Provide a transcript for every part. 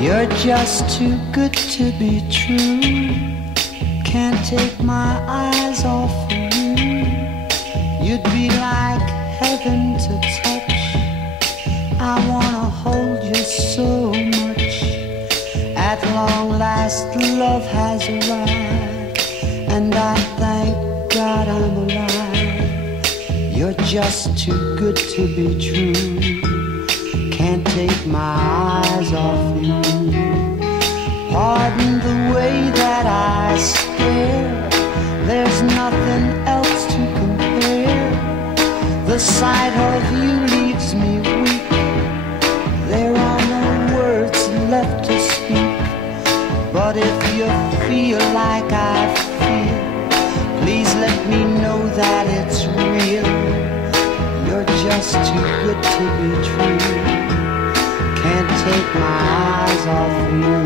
You're just too good to be true. Can't take my eyes off of you. You'd be like heaven to touch. I wanna hold you so much. At long last love has arrived, and I thank God I'm alive. You're just too good to be true. Can't take my eyes off you. Pardon the way that I stare. There's nothing else to compare. The sight of you leaves me weak. There are no words left to speak. But if you feel like I feel, please let me know that it's real. You're just too good to be true. Can't take my eyes off you.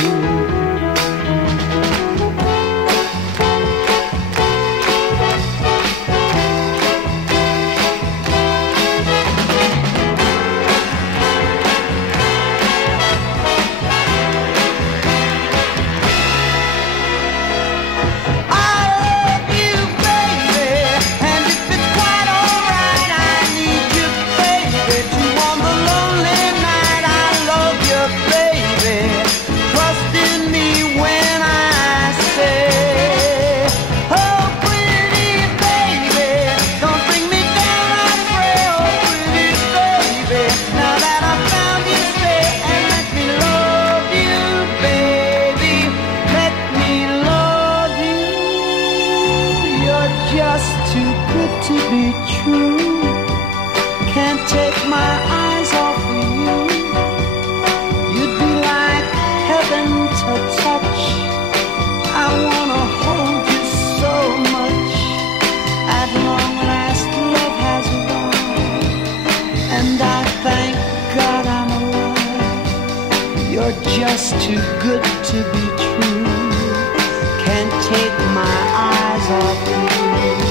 Just too good to be true. Can't take my eyes off of you. You'd be like heaven to touch. I wanna hold you so much. At long last love has arrived, and I thank God I'm alive. You're just too good to be true. Can't take my eyes off you.